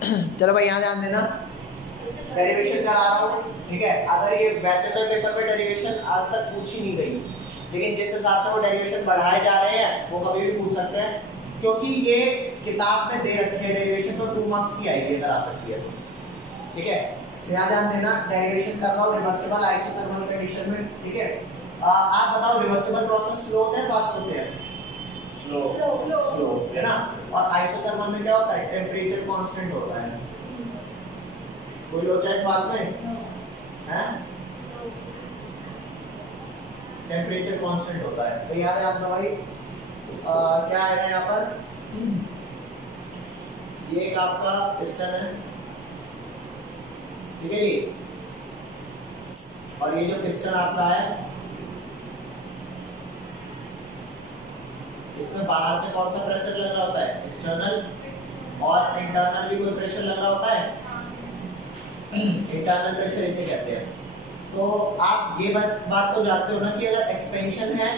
चलो भाई यहाँ ध्यान देना, डेरिवेशन करा रहा हूँ, ठीक है। अगर ये वैसे तो पेपर में डेरिवेशन आज तक पूछी नहीं गई, लेकिन जिस हिसाब से वो डेरिवेशन बढ़ाए जा रहे हैं वो कभी भी पूछ सकते हैं, क्योंकि ये किताब में दे रखे हैं डेरिवेशन, तो 2 मार्क्स की आएगी अगर आ सकती है, ठीक है। तो यहाँ ध्यान देना, डेरिवेशन कर रहा हूँ रिवर्सिबल आइसोथर्मल कंडीशन में, ठीक है। आप बताओ रिवर्सिबल प्रोसेस स्लो होते हैं फास्ट होते हैं? स्लो है ना। और आइसोथर्मल में क्या होता है? टेम्परेचर कांस्टेंट होता है। कोई लोचा इस बात में है? टेम्परेचर कांस्टेंट होता है। तो याद है आपका भाई क्या आएगा यहाँ पर? ये एक आपका पिस्टन है, ठीक है जी, और ये जो पिस्टन आपका है इसमें बाहर से कौन सा प्रेशर लग रहा होता है? एक्सटर्नल, और इंटरनल भी कोई प्रेशर लग रहा होता है, इंटरनल प्रेशर इसे कहते हैं। तो आप ये बात तो जानते हो ना कि अगर एक्सपेंशन है,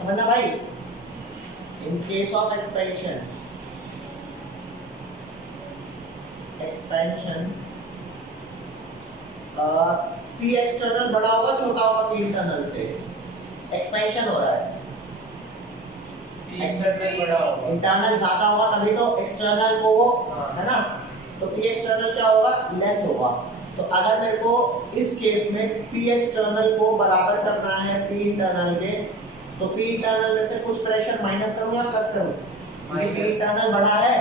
समझना भाई, in case of expansion P external बड़ा होगा छोटा होगा पी इंटरनल से? एक्सपेंशन हो रहा है, इंटरनल ज्यादा होगा तभी तो एक्सटर्नल को है ना, तो पी एक्सटर्नल क्या होगा? लेस होगा। तो अगर मेरे को इस केस में पी एक्सटर्नल को बराबर करना है पी इंटरनल के, तो पी इंटरनल में से कुछ प्रेशर माइनस करूं या प्लस करूं? पी इंटरनल बढ़ा है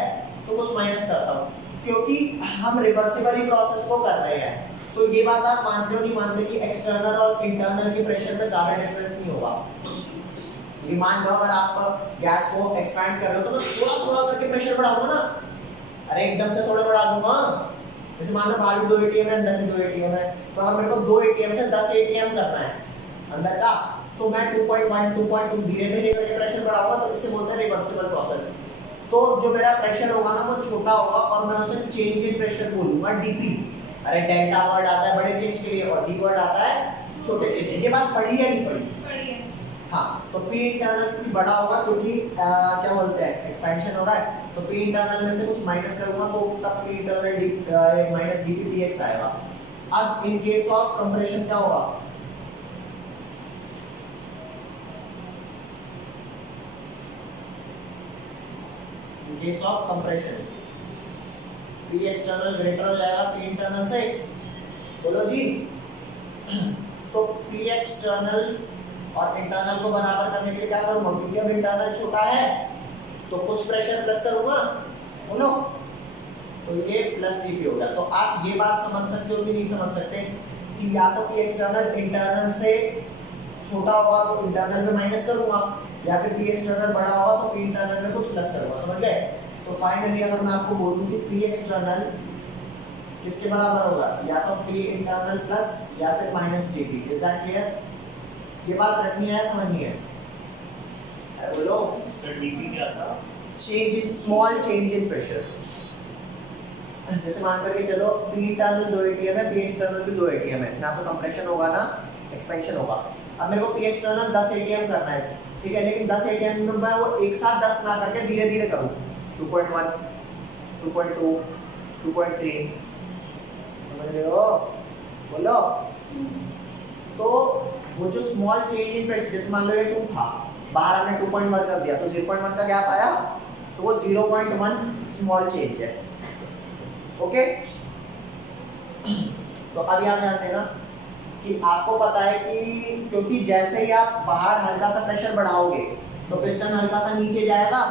तो कुछ माइनस करता हूं, क्योंकि हम रिवर्सिबल प्रोसेस को कर रहे हैं। तो ये बात आप मानते हो नहीं मानते कि एक्सटर्नल और इंटरनल के प्रेशर में ज्यादा डिफरेंस नहीं होगा? ये मान लो अगर आप गैस को एक्सपैंड कर रहे हो तो बस थोड़ा थोड़ा करके प्रेशर बढ़ाऊंगा ना, अरे एकदम से थोड़ा बढ़ा दूंगा। जैसे मान लो बाहर भी 2 एटीएम है, अंदर भी 2 एटीएम है, तो अगर मेरे को 2 एटीएम से 10 एटीएम करना है अंदर का, तो मैं 2.1 2.2 धीरे धीरे करके प्रेशर बढ़ाऊंगा, तो इसे बोलते हैं रिवर्सिबल प्रोसेस। तो जो मेरा प्रेशर होगा ना वो छोटा होगा और मैं उसे चेंज इन प्रेशर बोलूंगा डीपी। अरे डेल्टा वर्ड आता है बड़े चेंज के लिए और डी वर्ड आता है छोटे चेंज। ये बात पढ़ी है नहीं पढ़ी? हाँ, तो पी इंटरनल भी बड़ा होगा क्योंकि क्या बोलते हैं एक्सपेंशन हो रहा है, तो पी इंटरनल में से कुछ माइनस करूंगा तो तब P internal minus DP px आएगा। अब इन केस ऑफ कंप्रेशन क्या होगा? In case of compression P external greater हो जाएगा पी इंटरनल से, बोलो जी। तो पी एक्सटर्नल और इंटरनल को बराबर करने के लिए क्या करूंगा? क्योंकि अब इंटरनल छोटा है तो कुछ प्रेशर प्लस करूंगा, बोलो, तो ये प्लस डीपी हो गया। तो आप ये बात समझ सकते हो कि नहीं समझ सकते कि या तो पी एक्सटर्नल इंटरनल से छोटा होगा तो इंटरनल में माइनस करूंगा, या फिर पी एक्सटर्नल बड़ा होगा तो पी इंटरनल में कुछ प्लस करूंगा, समझ गए? तो फाइनली अगर मैं आपको बोलूं कि पी एक्सटर्नल किसके बराबर होगा? या तो पी इंटरनल प्लस या फिर minus DP. Is that clear? ये बात रखनी है समझनी है? बोलो, डीपी क्या था? Change in small change in pressure. जैसे मान करके चलो पी इंटरनल 2 एटीएम है, पी एक्सटर्नल भी 2 एटीएम है, ना तो कंप्रेशन होगा ना एक्सपेंशन होगा। अब मेरे को पी एक्सटर्नल 10 एटीएम करना है, ठीक है, लेकिन 10 एटीएम में मैं वो एक साथ 10 ना करके धीरे धीरे करूं, 2.1 2.2 2.3, समझ रहे हो? बोलो। तो वो जो स्मॉल चेंज इन प्रेशर, जैसे मान लो ये 2 था, बाहर हमने 2.1 कर दिया तो 0.1 का गैप आया, तो वो 0.1 स्मॉल चेंज है। ओके, तो अब याद ध्यान देना कि आपको पता है कि क्योंकि जैसे ही आप बाहर हल्का सा प्रेशर बढ़ाओगे तो पिस्टन हल्का सा नीचे जाएगा,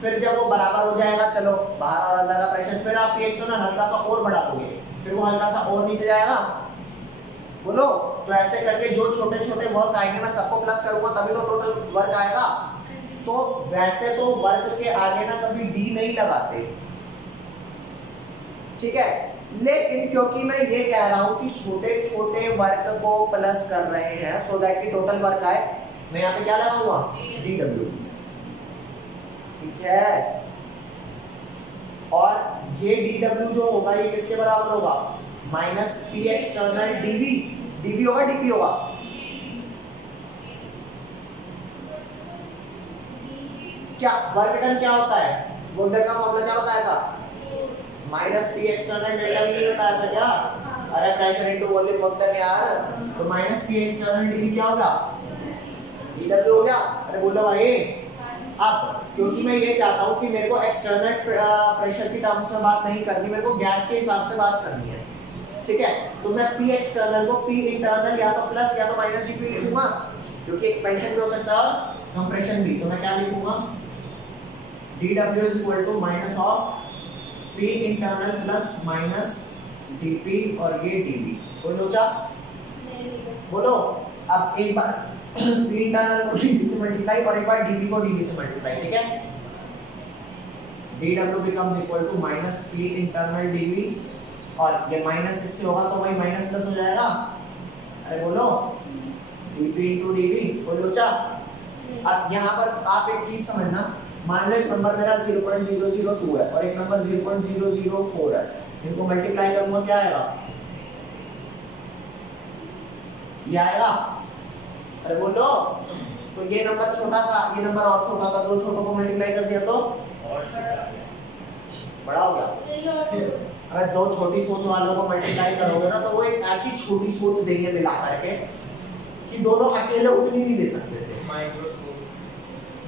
फिर जब वो बराबर हो जाएगा, चलो बाहर और अंदर का प्रेशर, फिर आप एक्सटर्नल हल्का सा और बढ़ा दोगे, फिर वो हल्का सा और नीचे जाएगा, बोलो। तो ऐसे करके जो छोटे छोटे वर्क आएंगे मैं सबको प्लस करूंगा तभी तो टोटल वर्क आएगा। तो वैसे तो वर्क के आगे ना कभी डी नहीं लगाते, ठीक है, लेकिन क्योंकि मैं ये कह रहा हूं कि छोटे छोटे वर्क को प्लस कर रहे हैं सो दैट कि टोटल वर्क आए, मैं यहाँ पे क्या लगाऊंगा? DW, ठीक है। और ये DW जो होगा ये किसके बराबर होगा? Minus P external dV. DV होगा डीपी होगा? क्या वर्क डन क्या होता है? वर्क डन का फॉर्मूला क्या बताया था? Minus P external delta we नहीं बताया था क्या? अरे pressure into volume work done यार, तो माइनस पी एक्सटर्नल डीवी क्या होगा? डब्ल्यू हो गया। अरे बोलो भाई। अब क्योंकि मैं ये चाहता हूँ कि मेरे को एक्सटर्नल प्रेशर की टर्म्स में बात नहीं करनी, मेरे को गैस के हिसाब से बात करनी है, ठीक है? तो मैं पी एक्सटर्नल को पी इंटरनल या तो प्लस या तो माइनस डीपी लिखूंगा, क्योंकि एक्सपेंशन भी हो सकता है कंप्रेशन भी। तो मैं क्या लिखूंगा? dw is equal to minus of p internal plus minus dp और ये dv। कोई लोचा? बोलो। अब एक बार p इंटरनल को dv से मल्टीप्लाई और एक बार dp को dv से मल्टीप्लाई, ठीक है? dw becomes equal to minus p internal dv और ये माइनस इससे होगा तो वही माइनस प्लस हो जाएगा। अरे बोलो dp into dv। कोई लोचा? अब यहाँ पर आप एक चीज समझना, मान लो एक नंबर मेरा 0.002 है और एक नंबर 0.004 है, इनको मल्टीप्लाई करूंगा क्या आएगा? ये आएगा। अरे बोलो। तो ये नंबर छोटा था, ये नंबर और छोटा था, दो छोटों को मल्टीप्लाई कर दिया तो बड़ा हो गया। अगर दो छोटी सोच वालों को मल्टीप्लाई करोगे ना तो वो एक ऐसी छोटी सोच देंगे मिला करके कि दोनों अकेले उतनी नहीं दे सकते थे।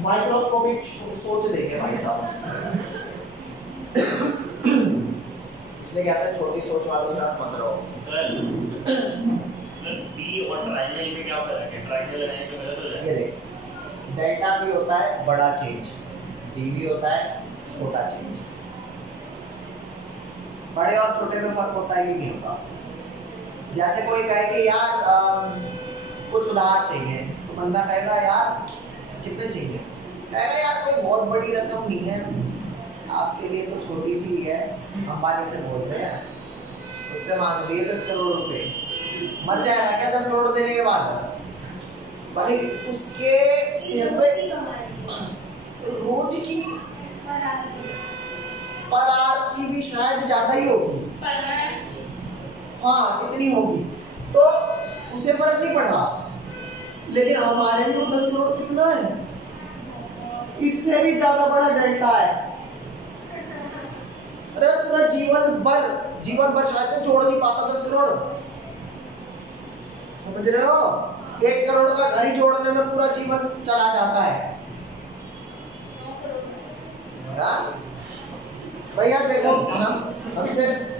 माइक्रोस्कोपिक सोच देंगे भाई साहब। इसलिए कहते हैं छोटी सोच वालों के साथ मत रहो। बी और ट्रायंगल में क्या फर्क है? ट्रायंगल रहने के वजह से ये देख, डेल्टा पी होता है बड़ा चेंज, डीवी होता है छोटा चेंज। बड़े और छोटे में फर्क होता है, ये नहीं होता। जैसे कोई कहे कि यार कुछ उधार चाहिए, तो बंदा कहेगा यार कितने चाहिए? कहेगा यार कोई बहुत बड़ी रकम नहीं है, आपके लिए तो छोटी सी है, अंबानी से बोल रहे हैं, उससे मांग दिए 10 करोड़ रुपए, मर जाएगा क्या 10 करोड़ देने के बाद? भाई उसके सिर पे रोज की पर आर की भी शायद ज्यादा ही होगी, हाँ कितनी होगी, तो उसे फर्क नहीं पड़ रहा। लेकिन हमारे लिए 10 करोड़ कितना है? इससे भी ज्यादा बड़ा डेल्टा है। अरे पूरा जीवन भर शायद जोड़ नहीं पाता 10 करोड़, समझ रहे हो? 1 करोड़ का घर ही जोड़ने में पूरा जीवन चला जाता है। भैया देखो,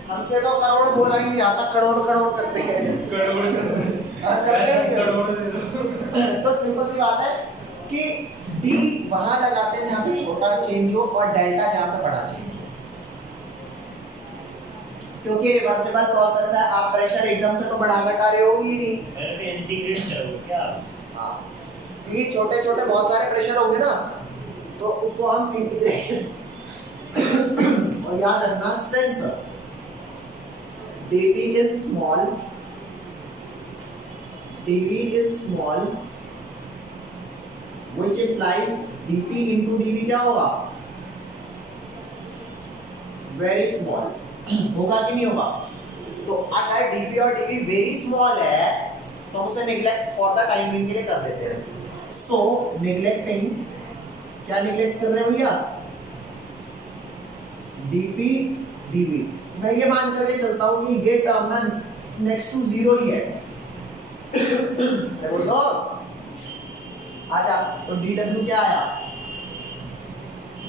हमसे तो करोड़ बोला ही नहीं आता, करोड़ करते हैं। तो सिंपल सी बात है कि डी वहां लगाते हैं जहां पे छोटा चेंज हो और डेल्टा जहां पे बड़ा चेंज हो, क्योंकि रिवर्सिबल प्रोसेस है। आप प्रेशर एकदम से तो बढ़ा घटा रहे हो ही नहीं, ऐसे इंटीग्रेट करो क्या? हाँ, क्योंकि छोटे छोटे बहुत सारे प्रेशर होंगे ना, तो उसको हम इंटीग्रेशन और याद रखना sensor dv is small, dv is small, which implies dp into dv क्या होगा? Very small होगा कि नहीं होगा? तो अगर dp और dv very small है तो हम उसे neglect for the time being के लिए कर देते हैं। So neglecting, क्या neglect कर रहे हो भैया? dp dv। मैं ये मान करके चलता हूँ कि ये टर्म ना नेक्स्ट टू 0 ही है। बोल दो आजा। तो dw क्या आया?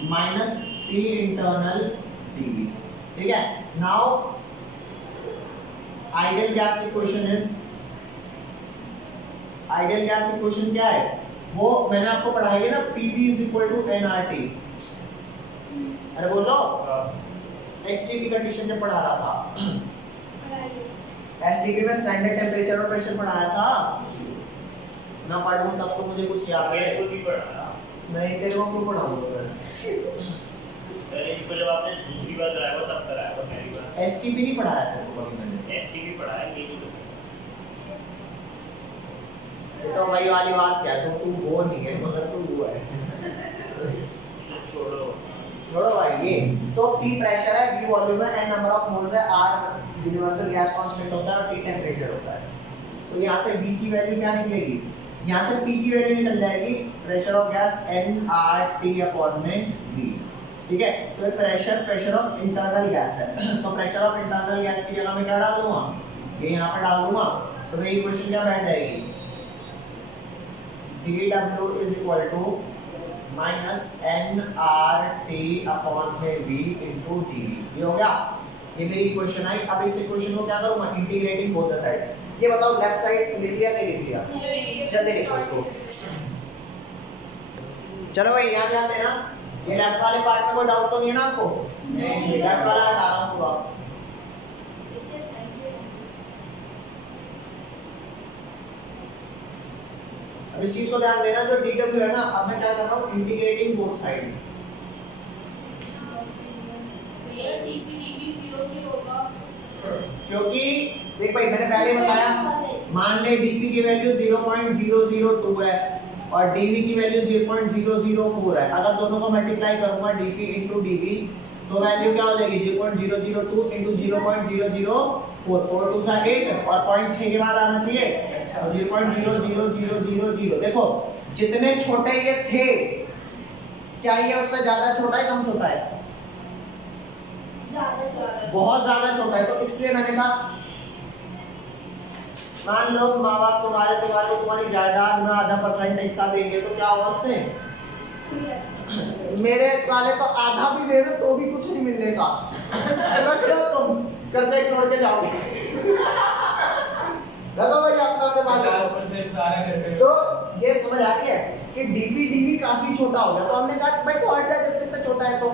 माइनस पी इंटरनल dv, ठीक है? नाउ आइडियल गैस इक्वेशन क्या है? वो मैंने आपको पढ़ाई है ना, pv is equal to nRT। अरे बोलो, एसटीपी कंडीशन जब पढ़ा रहा था, एसटीपी में स्टैंडर्ड टेम्परेचर और प्रेशर पढ़ाया था ना। पढ़ूं तब तो मुझे कुछ याद है नहीं, तेरे को क्यों पढ़ाऊंगा फिर? पहले इनको जब आपने दूसरी बार कराया हो तब कराया था, पहली बार एसटीपी नहीं पढ़ाया था तो कभी मैंने। एसटीपी पढ़ाया ये तो वही वाली बात क्या, तो तू वो नहीं है मगर तू वो है। छोड़ो भाई। ये तो P प्रेशर है, V वॉल्यूम है, N नंबर ऑफ मोल्स है, R यूनिवर्सल गैस कांस्टेंट होता है और T टेम्परेचर होता है। तो यहाँ से V की वैल्यू क्या निकलेगी? यहाँ से P की वैल्यू निकल जाएगी pressure of gas NRT upon में V। ठीक है। तो प्रेशर ऑफ इंटरनल गैस है, तो प्रेशर ऑफ इंटरनल गैस की जगह मैं क्या डाल दूंगा, ये यहाँ पर डाल दूंगा, तो मेरी इक्वेशन क्या बैठ जाएगी, dW is equal to minus nRT upon V into dV। ये हो गया, ये मेरी इक्वेशन आई। अब इस इक्वेशन को क्या करूंगा, इंटीग्रेटिंग बोथ द साइड। ये बताओ लेफ्ट साइड लिख लिया नहीं लिख लिया, जल्दी लिखो इसको। चलो भाई यहाँ ध्यान देना, ये लेफ्ट वाले पार्ट में कोई डाउट तो नहीं है ना आपको? नहीं, लेफ्ट वाला हटा रहा हूँ पूरा। अब इस चीज को ध्यान देना, जो dW है ना, अब मैं क्या कर रहा हूँ, इंटीग्रेटिंग बोथ साइड। क्योंकि देख भाई मैंने पहले बताया, मान ले dP की वैल्यू 0.002 है और dV की वैल्यू 0.004 है। अगर दोनों को मल्टीप्लाई करूंगा dP इंटू dV, तो वैल्यू क्या हो जाएगी, 0.002 इंटू 0.004, 4 2 सा 8 और 0.6 के बाद आना चाहिए, तो 0.00000। देखो जितने छोटे ये थे, क्या ये उससे ज्यादा छोटा है कम छोटा है? बहुत ज्यादा छोटा है। तो इसलिए मैंने कहा, मान लो माँ बाप तुम्हारी जायदाद में आधा % हिस्सा देंगे, तो क्या हुआ उससे, मेरे वाले तो आधा भी दे रहे तो भी कुछ नहीं मिलने का, रख लो तुम, कर्जा ही छोड़ के जाओगे। देखो भाई अपने पास 50% सारा करते। तो ये समझ आ रही है कि dP काफी छोटा हो गया, तो हमने कहा भाई तो हट जा, जब कितना छोटा है तो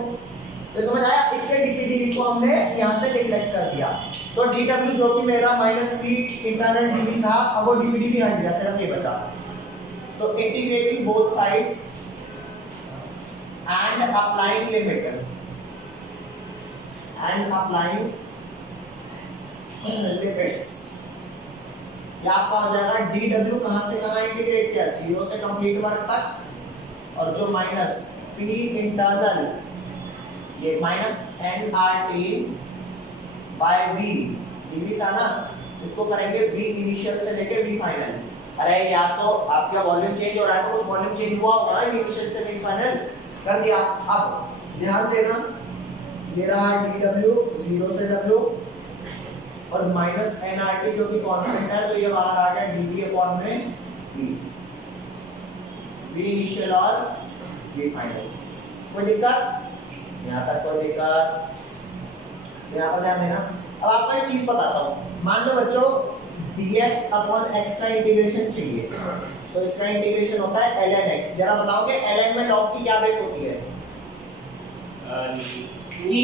समझ आया। इसलिए dP को हमने यहाँ से नेग्लेक्ट कर दिया। तो dW जो कि मेरा -P इंटरनल dV था, अब वो dP हट गया, सिर्फ ये बचा। तो integrating both sides and applying limit limits, क्या आपका हो जाएगा, dW कहां से कहां इंटीग्रेट किया, 0 से कंप्लीट वर्क तक, और जो -P इंटरनल, ये -nRT बाय V, dV था ना, इसको करेंगे V इनिशियल से लेके V फाइनल। अरे या तो आपका वॉल्यूम चेंज हो रहा है तो कुछ वॉल्यूम चेंज हुआ होगा ना, V इनिशियल से V फाइनल कर दिया। अब ध्यान देना, मेरा dW 0 से W और -nRT जो कि कांस्टेंट है, तो ये बाहर आ गया dV अपॉन में V इनिशियल और V फाइनल। कोई दिक्कत? यहाँ तक कोई दिक्कत? यहाँ पर ध्यान देना। अब आपको एक चीज बताता हूँ, मान लो बच्चों dx अपॉन x का इंटीग्रेशन चाहिए, तो इसका इंटीग्रेशन होता है ln x। जरा बताओगे ln में log की क्या बेस होती है? e।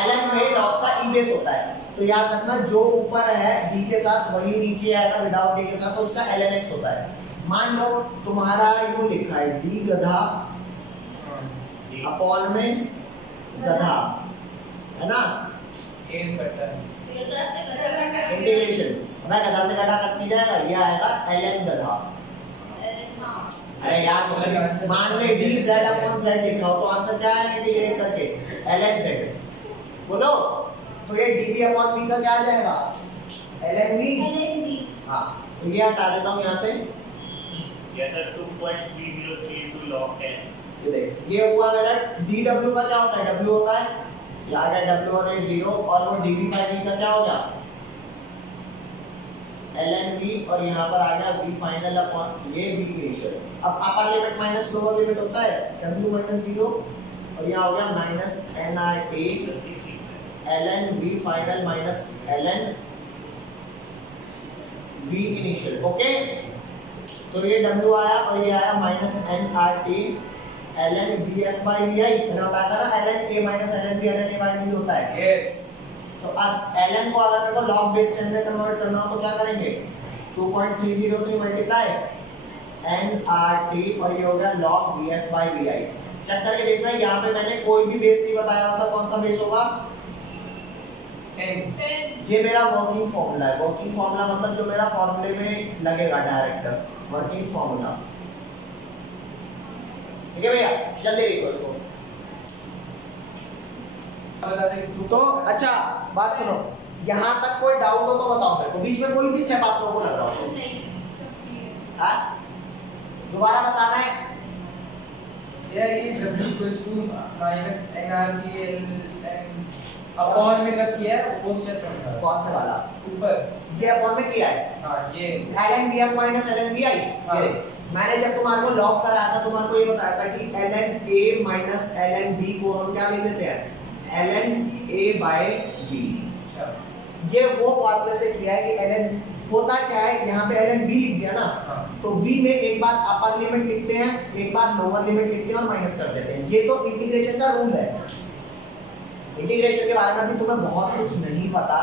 ln में log का e बेस होता है, तो याद रखना जो ऊपर है d के साथ वही नीचे आएगा विदाउट d के साथ, तो उसका ln x होता है। मान लो तुम्हारा यूं लिखा है d गधा अपॉन में गधा, है ना, इंटीग्रेशन, मैं गधा से गधा कट नहीं जाएगा, ये आएगा ln गधा। अरे यार मान ले dz अपॉन z लिखा हो, तो आंसर क्या है इंटीग्रेट करके, ln z। बोलो, तो ये dv अपॉन v का क्या आ जाएगा, ln v। हाँ, तो ये हटा देता हूँ यहाँ से, ये सर 2.303 into log 10। ये देख, ये हुआ मेरा dw का क्या होता है, w होता है, ये आ गया w और ये 0, और वो dv बाय v का क्या हो गया, ln v, और यहाँ पर आ गया v फाइनल अपॉन ये v इनिशियल। अब upper limit minus lower limit होता है w माइनस 0, और यहाँ हो गया minus nRT ln v final minus ln v initial. Okay, तो ये w आया और ये आया minus nRT ln vf by vi। मैंने बताया था ना ln a minus ln b ln a by b होता है। यस। तो अब ln को अगर मेरे को log बेस 10 में कन्वर्ट करना हो तो क्या करेंगे, 2.303 मल्टीप्लाई nRT और ये हो गया log vf by vi। Check करके देखना, यहाँ पे मैंने कोई भी बेस नहीं बताया होता, कौन सा बेस होगा, 10। ये मेरा वर्किंग फॉर्मूला है। वर्किंग फॉर्मूला मतलब जो मेरा फॉर्मूले में लगेगा डायरेक्ट, वर्किंग फॉर्मूला। ठीक है भैया, जल्दी लिखो इसको। तो अच्छा बात सुनो, यहाँ तक कोई डाउट हो तो बताओ मेरे को, बीच में कोई भी स्टेप आप लोगों को लग रहा हो तो दोबारा बताना है। ये W equals to minus nRT upon में जब किया है वो स्टेप समझा कौन सा वाला ऊपर ये अपॉन में किया है हां ये ln bf minus ln bi ये देख मैंने जब तुम्हारे को लॉग कराया था तुम्हारे को ये बताया था कि ln a minus ln b को हम क्या लिख देते हैं ln a by b अच्छा ये वो फॉर्मूले से किया है कि ln होता क्या है यहाँ पे ln b लिख दिया ना हाँ। तो v में एक बार अपर लिमिट लिखते हैं एक बार लोअर लिमिट लिखते हैं और माइनस कर देते हैं ये तो इंटीग्रेशन का रूल है इंटीग्रेशन के बारे में भी तुम्हें बहुत कुछ नहीं पता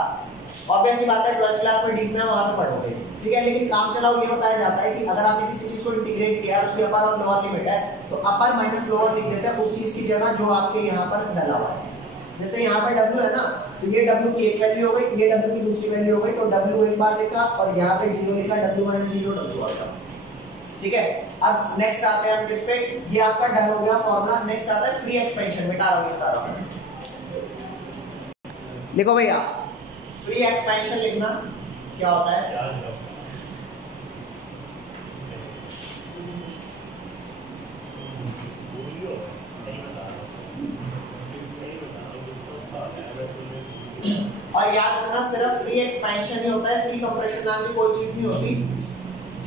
ऑब्वियस सी बात है 12th क्लास में डीप में वहां पे पढ़ोगे ठीक है लेकिन काम चलाओ ये बताया जाता है कि अगर आपने किसी चीज को इंटीग्रेट किया है उसके अपर और लोअर लिमिट है तो अपर माइनस लोअर लिख देते हैं उस चीज की जगह जो आपके यहाँ पर डला हुआ है जैसे यहाँ पर w है ना तो ये w की एक वैल्यू हो गई ये w की दूसरी वैल्यू हो गई तो w एक बार लिखा और यहाँ पे 0 लिखा w - 0 w आ गया ठीक है अब नेक्स्ट आते हैं हम किस पे ये आपका डन हो गया फॉर्मूला नेक्स्ट आता है फ्री एक्सपेंशन मिटा रहा हूं ये सारा लिखो भैया फ्री एक्सपेंशन लिखना क्या होता है और याद रखना सिर्फ फ्री एक्सपेंशन ही होता है फ्री कंप्रेशन नाम की कोई चीज नहीं होती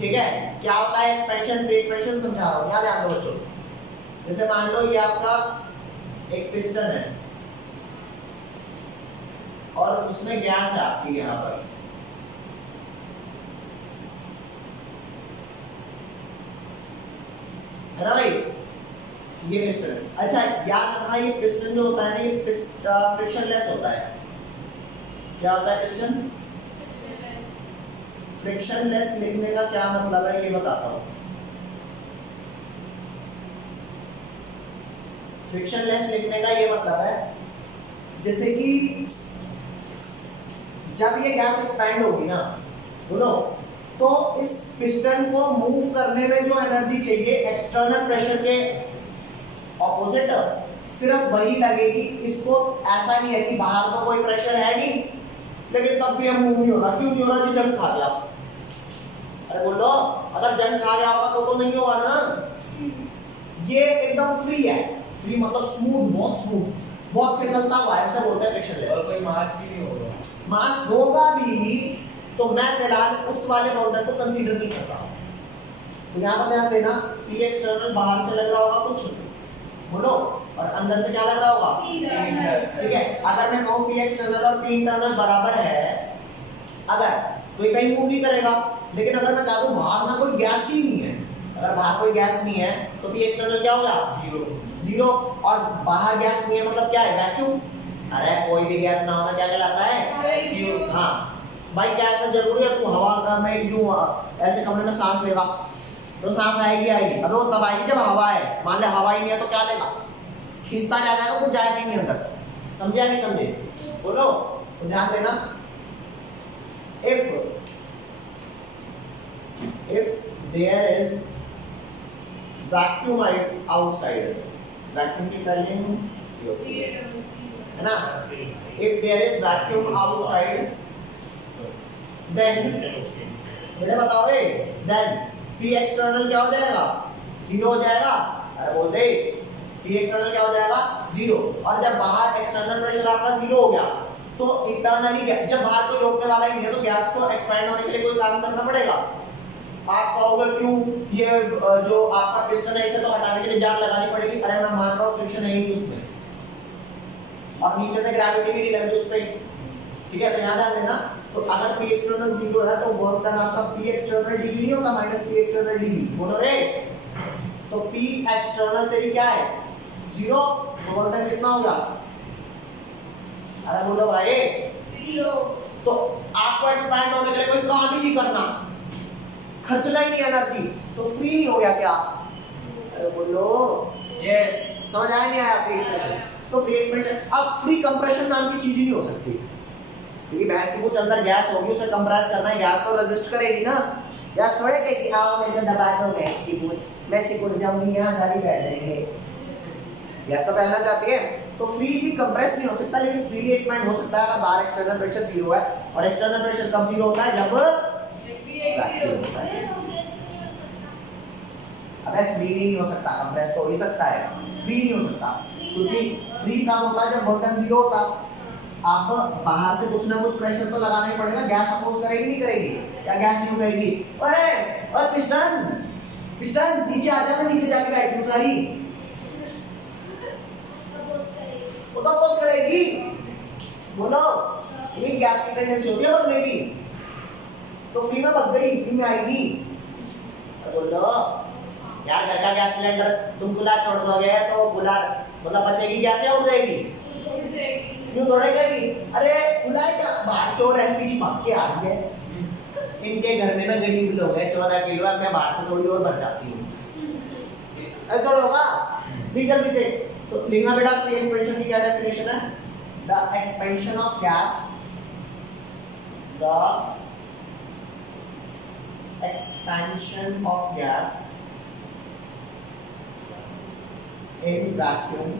ठीक है क्या होता है एक्सपेंशन फ्री एक्सपेंशन समझा रहा हूं याद ध्यान दो बच्चों जैसे मान लो ये आपका एक पिस्टन है और उसमें गैस है आपकी यहाँ पर है ना भाई ये पिस्टन अच्छा याद रखना ये पिस्टन जो होता है ना ये फ्रिक्शनलेस होता है क्या होता है पिस्टन फ्रिक्शनलेस लिखने का क्या मतलब है ये बताता हूं फ्रिक्शनलेस लिखने का ये मतलब है जैसे कि जब ये गैस एक्सपैंड होगी ना बोलो तो इस पिस्टन को मूव करने में जो एनर्जी चाहिए एक्सटर्नल प्रेशर के ऑपोजिट सिर्फ वही लगेगी इसको ऐसा नहीं है कि बाहर तो कोई प्रेशर है नहीं लेकिन तब भी हम मूव नहीं हो रहा क्यों नहीं हो रहा जी जंग खा गया अरे बोलो अगर जंग खा गया होगा तो नहीं होगा ना ये एकदम फ्री है फ्री मतलब स्मूथ बहुत फिसलता हुआ है ऐसा बोलते हैं फ्रिक्शनलेस और कोई मास भी नहीं होगा मास होगा भी तो मैं फिलहाल उस वाले बाउंडर को कंसीडर नहीं कर रहा हूं तो यहां पर ध्यान देना P एक्सटर्नल बाहर से लग रहा होगा कुछ बोलो और अंदर से क्या लग रहा होगा ठीक है अगर मैं कहूं P एक्सटर्नल और P इंटरनल बराबर है अगर तो ये कहीं मूव नहीं करेगा लेकिन अगर मैं कह दूं बाहर ना कोई गैस ही नहीं है अगर बाहर कोई गैस नहीं है तो P एक्सटर्नल क्या होगा जीरो और बाहर गैस नहीं है मतलब क्या है वैक्यूम अरे कोई भी गैस ना होना क्या कहलाता है हाँ भाई क्या ऐसा जरूरी है तू हवा में यूं ऐसे कमरे में सांस लेगा तो सांस आएगी अबे वो तब आएगी जब हवा है मान ले हवा ही नहीं है तो क्या लेगा खींचता रह जाएगा कुछ जाएगा ही नहीं अंदर समझे नहीं समझे बोलो तो ध्यान देना if there is vacuum outside vacuum की स्पेलिंग है ना if there is vacuum outside then बेटे बताओ then P external क्या हो जाएगा 0 हो जाएगा अरे बोल दे P external क्या हो जाएगा 0 और जब बाहर एक्सटर्नल प्रेशर आपका 0 हो गया तो इंटरनली जब बाहर कोई रोकने वाला ही नहीं है तो गैस को एक्सपैंड होने के लिए कोई काम करना पड़ेगा आप कहोगे क्यों ये जो आपका पिस्टन है इसे तो हटाने के लिए जान लगानी पड़ेगी अरे मैं मान रहा हूँ फ्रिक्शन है ही नहीं उसमें और नीचे से ग्रेविटी भी नहीं लग रही उस पे ठीक है तो याद आ देना तो अगर P एक्सटर्नल 0 है तो वर्क डन आपका P एक्सटर्नल dV नहीं होगा माइनस P एक्सटर्नल dV बोलो रे तो P एक्सटर्नल तेरी क्या है 0 तो वर्क डन कितना होगा अरे बोलो भाई 0 तो आपको एक्सपैंड होने के लिए कोई काम ही नहीं करना खर्चना ही नहीं एनर्जी तो फ्री नहीं हो गया क्या अरे बोलो यस समझ आया नहीं आया फ्री एक्सपेंशन तो फ्री एक्सपेंशन अब फ्री कंप्रेशन नाम की चीज ही नहीं हो सकती क्योंकि भैंस की कुछ अंदर गैस होगी उसे कंप्रेस करना है गैस तो रेजिस्ट करेगी ना गैस थोड़े कहेगी आओ मेरे को दबा दो भैंस की पूंछ मैं सिकुड़ जाऊंगी यहाँ सारी बैठ जाएंगे गैस तो फैलना चाहती है तो फ्रीली कंप्रेस नहीं हो सकता लेकिन फ्रीली एक्सपैंड हो सकता है अगर बाहर एक्सटर्नल प्रेशर 0 है और एक्सटर्नल प्रेशर कब 0 होता है जब वैक्यूम होता है अबे फ्री नहीं हो सकता, कंप्रेस तो हो ही सकता है, फ्री नहीं हो सकता, क्योंकि फ्री कब होता है जब बॉटम जीरो होता। आप बाहर से कुछ ना कुछ प्रेशर तो लगाना ही पड़ेगा, गैस अपोज करेगी नहीं करेगी, या गैस नहीं उड़ेगी। ओए पिस्टन पिस्टन नीचे आ जा, मैं नीचे जाके बैठी हूँ सारी, वो तो अपोज करेगी। बोलो ये गैस की टेंडेंसी होती है बदलने की, तो फ्री में बच गई, फ्री में आएगी। बोलो यार घर का गैस सिलेंडर तुम खुला छोड़ दोगे तो वो खुला मतलब बचेगी गैस या उड़ जाएगी? क्यों थोड़े कहेगी अरे खुला है क्या, बाहर से और एलपीजी भाग के आ रही है। इनके घर में ना गरीब लोग हैं, 14 किलो है, मैं बाहर से थोड़ी और भर जाती हूँ। तो होगा भी जल्दी से तो लिखना बेटा, फ्री एक्सपेंशन की क्या डेफिनेशन है? The expansion of gas, the expansion of gas in vacuum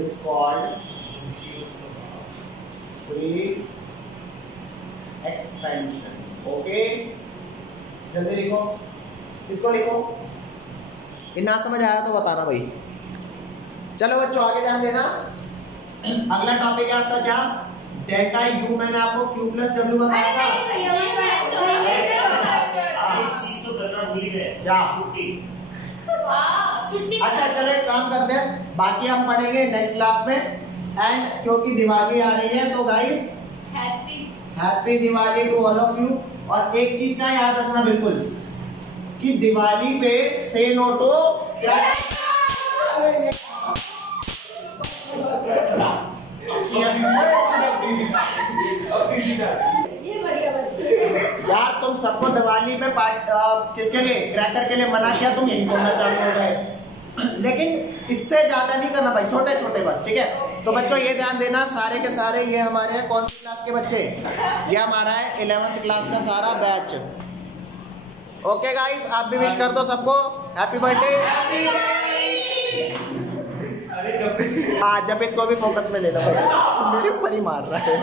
is called free expansion. Okay, जल्दी लिखो, इसको लिखो। इतना समझ आया तो बताना भाई। चलो बच्चों आगे ध्यान देना। अगला टॉपिक है आपका क्या? Delta U. मैंने आपको क्यू प्लस डब्ल्यू बताया था। एक चीज तो करना भूल ही गए, क्या? छुट्टी। अच्छा चलो एक काम करते हैं, बाकी हम पढ़ेंगे नेक्स्ट क्लास में। एंड क्योंकि दिवाली आ रही है तो guys happy Diwali to all of you. और एक चीज का याद रखना बिल्कुल कि दिवाली पे से नो टू यार तुम सबको दिवाली पे किसके लिए, क्रैकर के लिए मना किया, तुम यही बोलना चालू हो गए। लेकिन इससे ज्यादा नहीं करना भाई, छोटे छोटे बस, ठीक है। तो बच्चों ये ध्यान देना, सारे के सारे ये हमारे हैं कौन सी क्लास के बच्चे? ये हमारा है 11th क्लास का सारा बैच। ओके गाइस, आप भी विश कर दो सबको हैप्पी बर्थडे। हाँ जब को भी फोकस में ले लो भाई, मेरे ऊपर ही मार रहा है।